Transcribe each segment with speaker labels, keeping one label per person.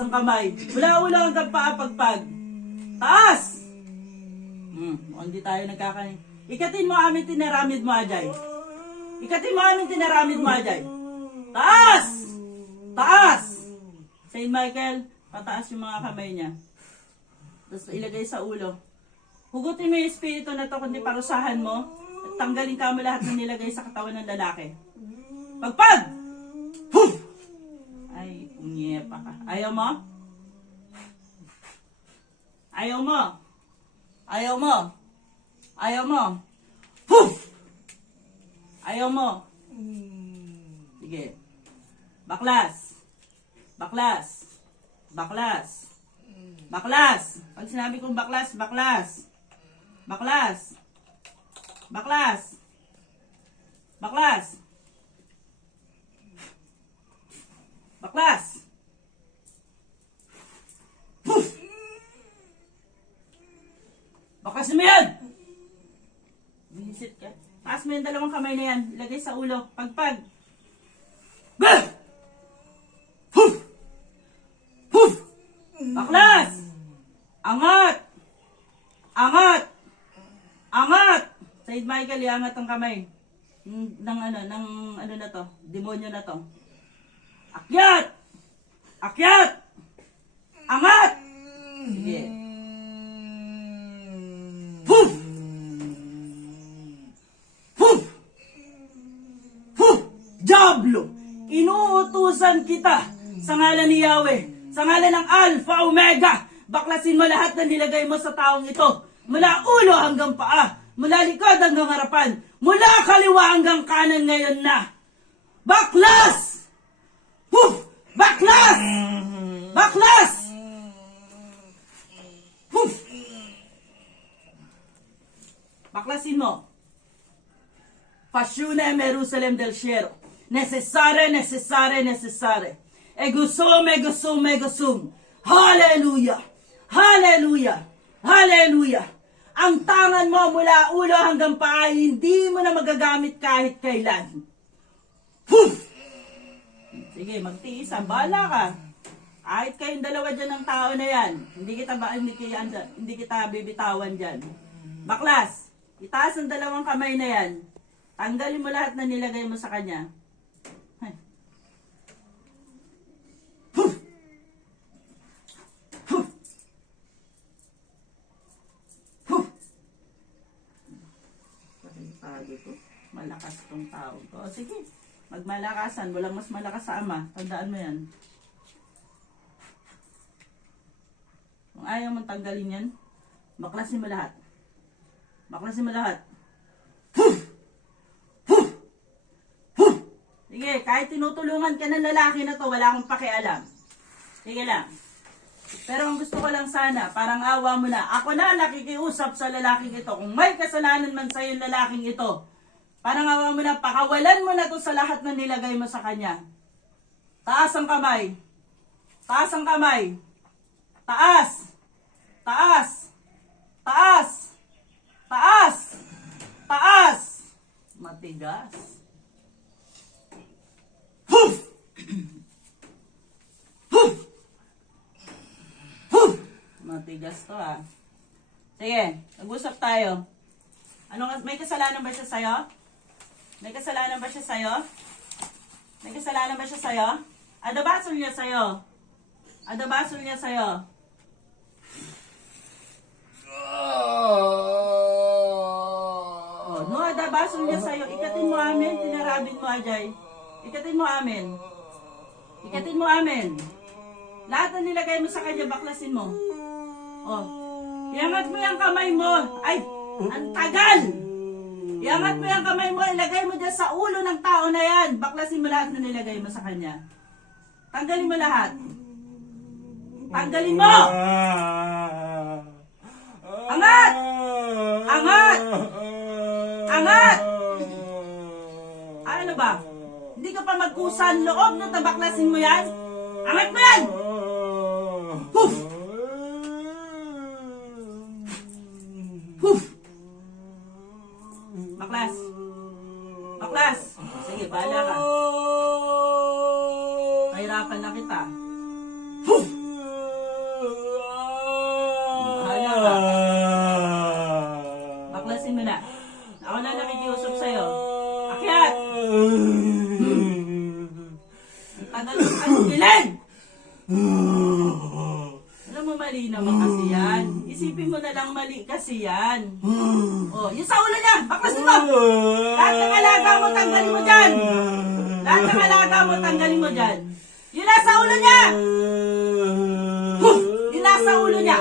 Speaker 1: ang kamay. Mula ulo hanggang paa pagpag. Taas! Hmm, mukhang tayo nagkakanin. Ikatin mo aming tinaramid mo, Ajay. Ikatin mo aming tinaramid mo, Ajay. Taas! Taas! Saint Michael, pataas yung mga kamay niya. Tapos ilagay sa ulo. Hugutin mo yung espiritu na to kundi parusahan mo at tanggalin ka mo lahat ng nilagay sa katawan ng lalaki. Pagpag! Huf! Ay, punyepa ka. Ayaw mo? Ayaw mo? Ayaw mo? Ayaw mo? Huf! Ayaw mo? Sige. Baklas! Baklas! Baklas! Baklas! Pag sinabi kong baklas, baklas! Baklas! Baklas! Baklas! Baklas! Baklasin mo yan! Binisit ka. Taas mo yung dalawang kamay na yan. Ilagay sa ulo. Pagpag. Bah! Puf! Puf! Baklas! Angat! Angat! Angat! Said Michael, iangat ang kamay. Ng ano, ng ano na to. Demonyo na to. Akyat! Akyat! Angat! Sige. Puf! Puf! Puf! Diablo! Inuutusan kita sa ngalan ni Yahweh, sa ngalan ng Alpha Omega. Baklasin mo lahat na nilagay mo sa taong ito. Mula ulo hanggang paa, mula likod hanggang harapan, mula kaliwa hanggang kanan ngayon na. Baklas! Puf! Baklas! Baklas! Baklasin mo. Pasiune Jerusalem del cielo. Necesare, necesare, necesare. Egusum, egusum, egusum. Hallelujah! Hallelujah! Hallelujah! Ang tangan mo mula ulo hanggang paa, hindi mo na magagamit kahit kailan. Huf! Sige, magtiis bala ka. Kahit kayong dalawa dyan ng tao na yan, hindi kita ba, hindi, kita, hindi kita bibitawan dyan. Baklas, itaas ang dalawang kamay na yan. Tanggalin mo lahat na nilagay mo sa kanya. Ay. Huf! Huf! Huf! Tago to. Malakas tong tao. O, sige, magmalakasan. Walang mas malakas sa ama. Tandaan mo yan. Kung ayaw mong tanggalin yan, baklasin mo lahat. Baklasin mo lahat. Sige, kahit tinutulungan ka ng lalaki na to, wala akong pakialam. Sige lang. Pero ang gusto ko lang sana, parang awa mo na. Ako na nakikiusap sa lalaking ito. Kung may kasalanan man sa'yo yung lalaking ito, parang awa mo na, pakawalan mo na to sa lahat na nilagay mo sa kanya. Taas ang kamay. Taas ang kamay. Taas. Taas. Taas. Matigas. Huf! Huf! Huf! Matigas to ah. Sige, mag-usap tayo. Ano, may kasalanan ba siya sa'yo? May kasalanan ba siya sa'yo? May kasalanan ba siya sa'yo? Adabasol niya sa'yo. Adabasol niya sa'yo. Oh, adabasol niya sa'yo. Ikatin mo amin, tinarabin mo, Ajay. Ikatin mo amin. Ikatin mo amin. Lahat na nilagay mo sa kanya, baklasin mo. Oh. Iangat mo yung kamay mo. Ay, ang tagal! Iangat mo yung kamay mo, ilagay mo dyan sa ulo ng tao na yan. Baklasin mo lahat na nilagay mo sa kanya. Tanggalin mo lahat. Tanggalin mo! Angat! Angat! Angat! Ano ba? Hindi ka pa magkusan loob no tabaklasin mo yan? Angat mo yan! Huf! Huf! Baklas! Baklas! Sige, bahala ka. Ilan? Alam mo, mali naman kasi yan. Isipin mo na lang mali kasi yan. Oh, yung sa ulo niya! Baklas mo! Lahat ng alaga mo, tanggalin mo dyan! Lahat ng alaga mo, tanggalin mo dyan! Yung nasa ulo niya! Huh! Yung nasa ulo niya!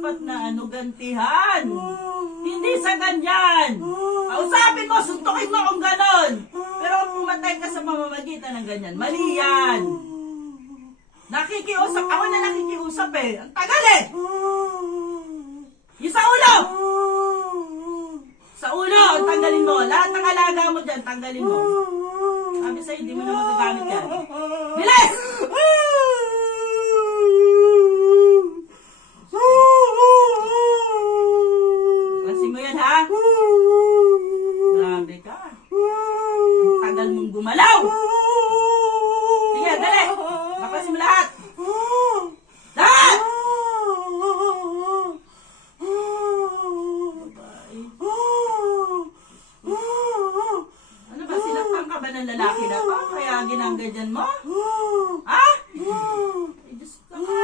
Speaker 1: Dapat na ano gantihan. Hindi sa ganyan. Kausapin mo, suntukin mo kung ganon. Pero kung pumatay ka sa pamamagitan ng ganyan, mali yan. Nakikiusap, ako na nakikiusap eh. Ang tagal eh! Yung sa ulo! Sa ulo, ang tanggalin mo. Lahat ng alaga mo dyan, tanggalin mo. Sabi sa'yo, hindi mo na magagamit yan. Bilis! Kasi mo yan, ha? Grabe ka. Ang tagal mong gumalaw. Sige, dali. Baklasin mo lahat. Lahat! Ano ba, sinaktan ka ba ng lalaki na to? Kaya ginangganyan mo? Ha? Ay, Diyos ka ka.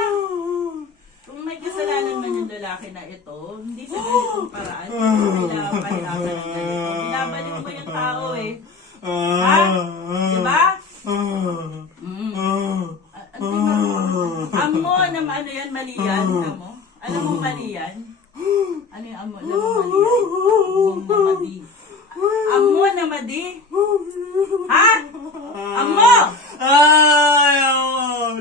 Speaker 1: Kung may kasalanan man yung lalaki na ito, hindi sa ganitong paraan, hindi sila pahirapan ng ganito. Binabalik mo yung tao eh. Ha? Diba? Mm. A- ba? Amo na ano yan, mali yan. Amo? Alam mo mali yan? Ano yung amo? Alam mo mali yan? Amo na madi. Amo na madi? Ha? Amo! Wala, on.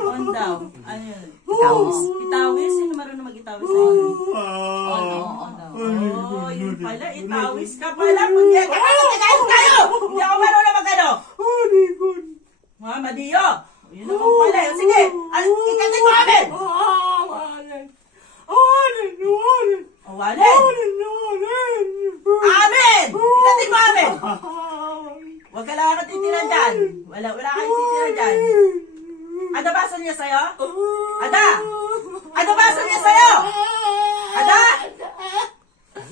Speaker 1: On daw. Ano yun?
Speaker 2: Itawis.
Speaker 1: Itawis? Sino marunong mag-itawis sa inyo? On, on, on daw. Oh, yun pala. Itawis ka pala. Punyeta ka. Nagkakain tayo! Hindi ako marunong mag-ano. Mga madiyo. Yun naman pala. Sige. Ikatin mo amin. O, walin. Amin! Ikatin mo amin. Huwag ka lang titira dyan. Wala, wala kayong titira dyan. Ada baso niya sa'yo? Ada! Ada baso niya sa'yo? Ada! Ada!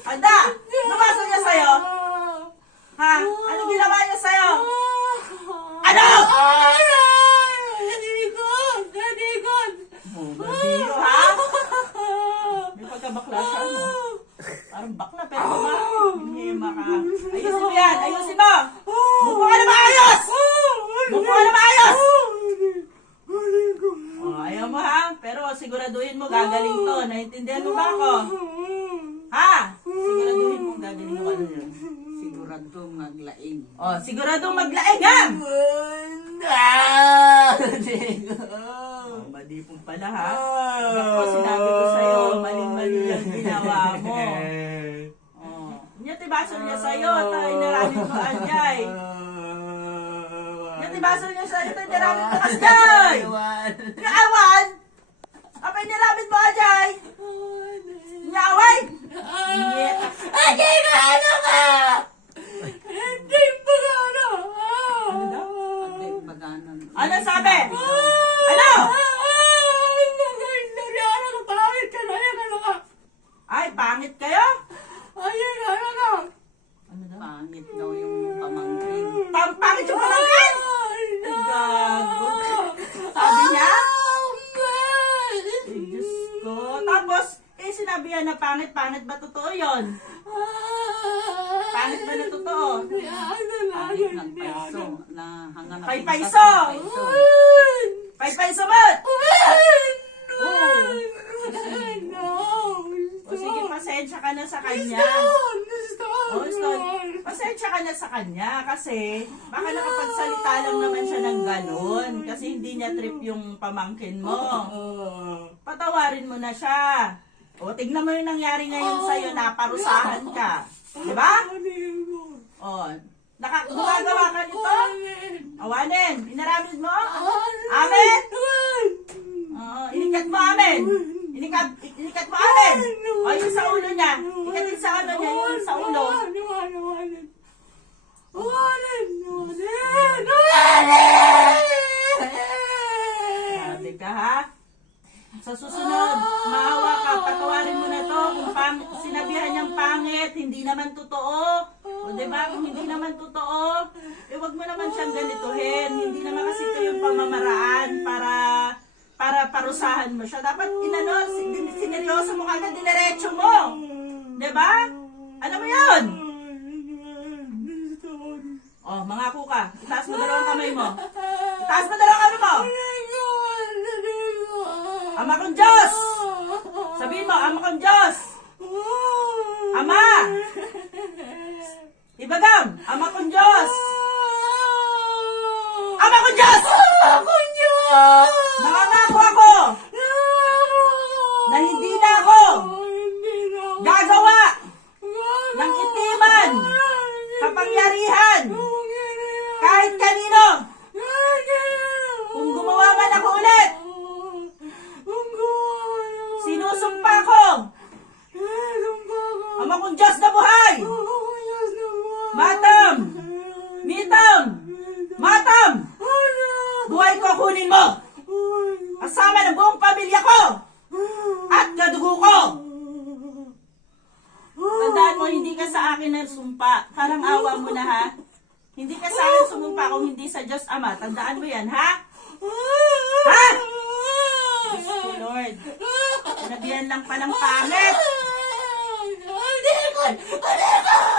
Speaker 1: Ano baso niya sa'yo? Ha? Ano ginawa niya sa'yo? Ano? Oh, Madiyo, ha? May pagkabakla siya, no? Parang bakla, pero ba? Hindi maka... Ayusin mo yan! Ayusin mo! Mupo ka na maayos! Mupo ka na maayos! Oh, ayaw mo ha? Pero siguraduhin mo gagaling to. Naintindihan mo ba ako? Ha? Siguraduhin mo gagaling mo ano yun.
Speaker 2: Sigurado maglaing.
Speaker 1: Oh, siguradong maglaeng ha? Oh, mali pong pala ha? Ako, sinabi ko sa'yo, maling-mali ang ginawa mo. Oh. Nyati baso niya sa'yo, tayo naramit mo anjay. Nyati baso niya sa'yo, tayo naramit mo anjay. Naawan! Apay nilamit mo anjay. Nyaway! Nyet. Ano daw?
Speaker 2: Hindi baganan.
Speaker 1: Ano sabi? Ano? Ay, pangit kayo? Ano daw?
Speaker 2: Pangit daw yung pamangkin.
Speaker 1: Pampangit yung pamangkin? Ay, gago. Sabi niya? Ay, Diyos ko. Tapos, yan na pangit, pangit ba totoo yon? Pangit ba na totoo?
Speaker 2: Pangit ng paiso. na. Hangan
Speaker 1: Pay paiso! Pay pay sabat! O sige, pasensya ka na sa kanya. O, Stone, pasensya ka na sa kanya kasi baka nakapagsalita lang naman siya ng ganun kasi hindi niya trip yung pamangkin mo. Patawarin mo na siya. O, tignan mo yung nangyari ngayon sa'yo, naparusahan ka. Di ba? O, naka, gumagawa ka nito? Awanin, inaramid mo? Amen? Oo, inikat mo amin. Inikat, inikat mo amin. O, yung sa ulo niya. Ikatin sa ulo niya, yung sa ulo. Sabi ka ha? Sa susunod, maawa ka, patawarin patawarin mo na to. Kung pang, sinabihan niyang pangit, hindi naman totoo. O diba, kung hindi naman totoo, eh wag mo naman siyang ganituhin. Hindi naman kasi ito yung pamamaraan para para parusahan mo siya. Dapat inano, sin- sineryoso mo kagad, dinerecho mo. Diba? Ano mo yun? Oh, mangako ka. Itaas mo dalawang kamay mo. Itaas mo dalawang kamay mo. Ama kong Diyos! Sabihin mo, Ama kong Diyos! Ama! Ibagam! Ama kong Diyos! Ama kong Diyos! Nangangako ako na hindi na ako gagawa ng itiman, kapangyarihan, kahit kanino. Kung gumawa man ako ulit, sinusumpa ko, Ama kong Diyos na buhay! Matam! Mitam! Matam! Buhay ko kunin mo! Kasama ng buong pamilya ko! At kadugo ko! Tandaan mo, hindi ka sa akin nagsumpa. Parang awa mo na ha. Hindi ka sa akin sumumpa kung hindi sa Diyos Ama. Tandaan mo yan, ha? Ha? Diyos ko, Lord. Sinabihan lang pa ng pangit. Tinatawagan ko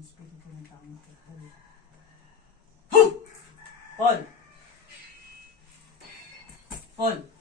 Speaker 1: ang spirito ng taong. Paul! Paul! Paul!